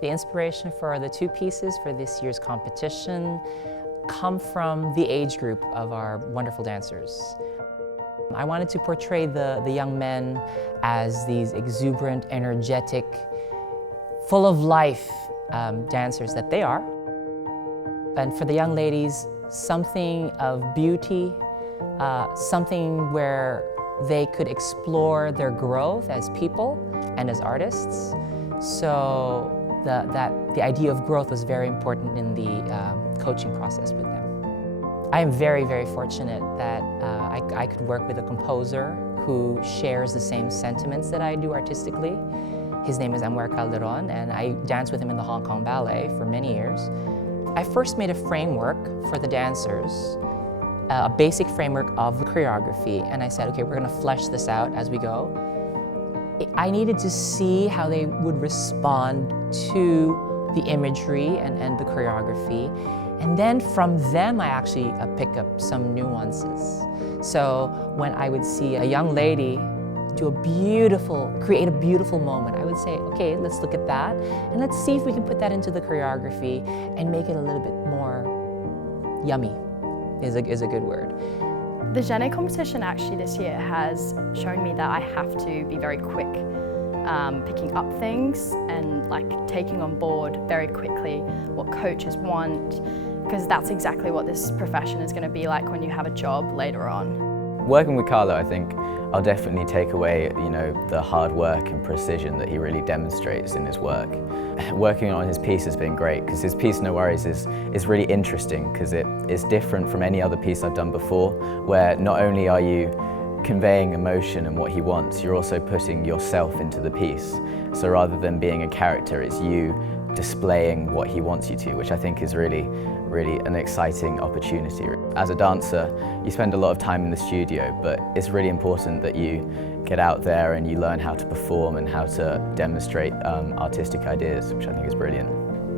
The inspiration for the two pieces for this year's competition come from the age group of our wonderful dancers. I wanted to portray the young men as these exuberant, energetic, full of life dancers that they are. And for the young ladies, something of beauty, something where they could explore their growth as people and as artists. So the idea of growth was very important in the coaching process with them. I am very, very fortunate that I could work with a composer who shares the same sentiments that I do artistically. His name is Calderon, and I danced with him in the Hong Kong Ballet for many years. I first made a framework for the dancers, a basic framework of the choreography, and I said, okay, we're gonna flesh this out as we go. I needed to see how they would respond to the imagery and the choreography. And then from them, I actually pick up some nuances. So when I would see a young lady create a beautiful moment, I would say, okay, let's look at that, and let's see if we can put that into the choreography and make it a little bit more yummy, is a good word. The Genée competition actually this year has shown me that I have to be very quick picking up things and taking on board very quickly what coaches want, because that's exactly what this profession is going to be like when you have a job later on. Working with Carlo, I think I'll definitely take away, the hard work and precision that he really demonstrates in his work. Working on his piece has been great, because his piece No Worries is really interesting, because it is different from any other piece I've done before, where not only are you conveying emotion and what he wants, you're also putting yourself into the piece. So rather than being a character, it's you displaying what he wants you to, which I think is really an exciting opportunity. As a dancer, you spend a lot of time in the studio, but it's really important that you get out there and you learn how to perform and how to demonstrate artistic ideas, which I think is brilliant.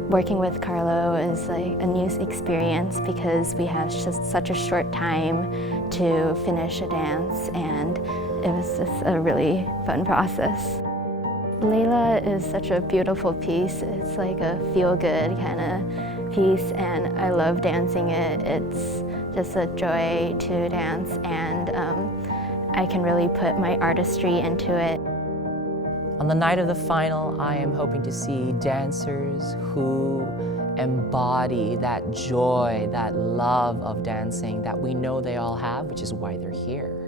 Working with Carlo is a new experience because we have just such a short time to finish a dance, and it was just a really fun process. Leila is such a beautiful piece. It's like a feel-good kind of piece, and I love dancing it. It's just a joy to dance, and I can really put my artistry into it. On the night of the final, I am hoping to see dancers who embody that joy, that love of dancing that we know they all have, which is why they're here.